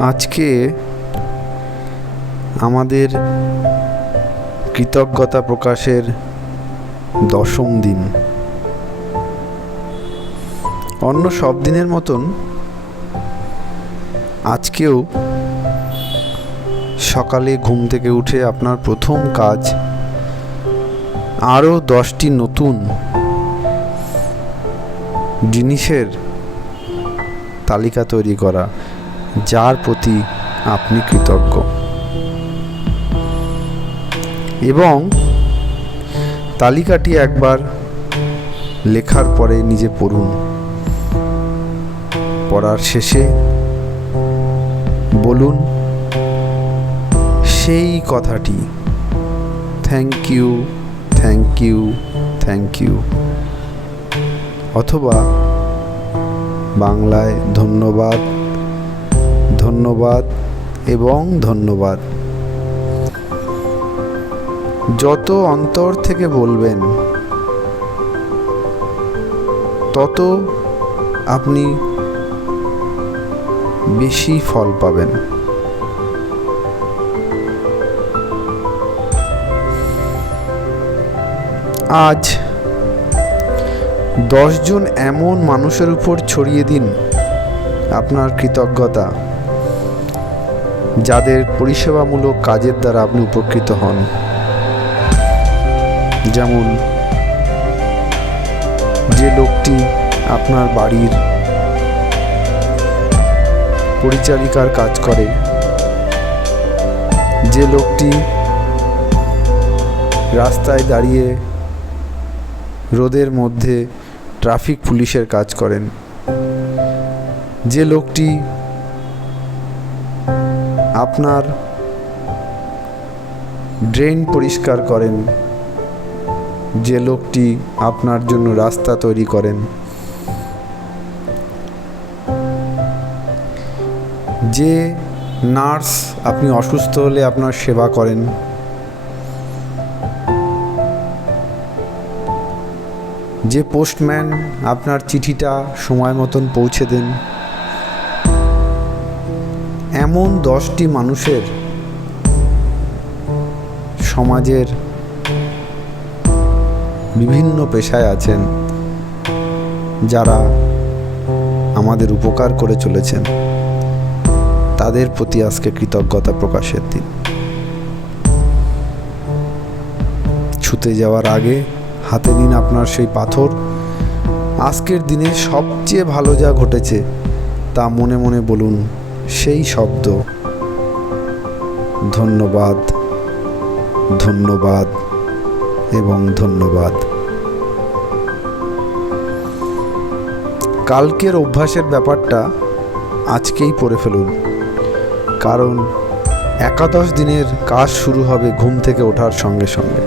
আজকে আমাদের কৃতজ্ঞতা প্রকাশের 10ম দিন। অন্য সব দিনের মতন আজকেও সকালে ঘুম থেকে উঠে আপনার প্রথম কাজ আরও 10টি নতুন জিনিসের তালিকা তৈরি করা, যার প্রতি আপনি কৃতজ্ঞ, এবং তালিকাটি একবার লেখার পরে নিজে পড়ুন। পড়ার শেষে বলুন সেই কথাটি, thank you, thank you, thank you, অথবা বাংলায় ধন্যবাদ, ধন্যবাদ এবং ধন্যবাদ। যত অন্তর থেকে বলবেন তত আপনি বেশি ফল পাবেন। আজ 10 জন এমন মানুষের উপর ছড়িয়ে দিন আপনার কৃতজ্ঞতা, যাদের পরিষেবামূলক কাজের দ্বারা আপনি উপকৃত হন। যেমন যে লোকটি আপনার বাড়ির পরিচারিকার কাজ করে, যে লোকটি রাস্তায় দাঁড়িয়ে রোদের মধ্যে ট্রাফিক পুলিশের কাজ করেন, যে লোকটি আপনার ড্রেন পরিষ্কার করেন, যে লোকটি আপনার জন্য রাস্তা তৈরি করেন, যে নার্স আপনি অসুস্থ হলে আপনার সেবা করেন, যে পোস্টম্যান আপনার চিঠিটা সময় মতন পৌঁছে দেন, এমন 10টি মানুষের সমাজের বিভিন্ন পেশায় আছেন, যারা আমাদের উপকার করে চলেছেন। তাদের প্রতি আজকে কৃতজ্ঞতা প্রকাশের দিন। ছুতে যাওয়ার আগে হাতে নিন আপনার সেই পাথর। আজকের দিনে সবচেয়ে ভালো যা ঘটেছে তা মনে মনে বলুন সেই শব্দ, ধন্যবাদ, ধন্যবাদ এবং ধন্যবাদ। কালকের অভ্যাসের ব্যাপারটা আজকেই পড়ে ফেলুন, কারণ 11 দিনের কাজ শুরু হবে ঘুম থেকে ওঠার সঙ্গে সঙ্গে।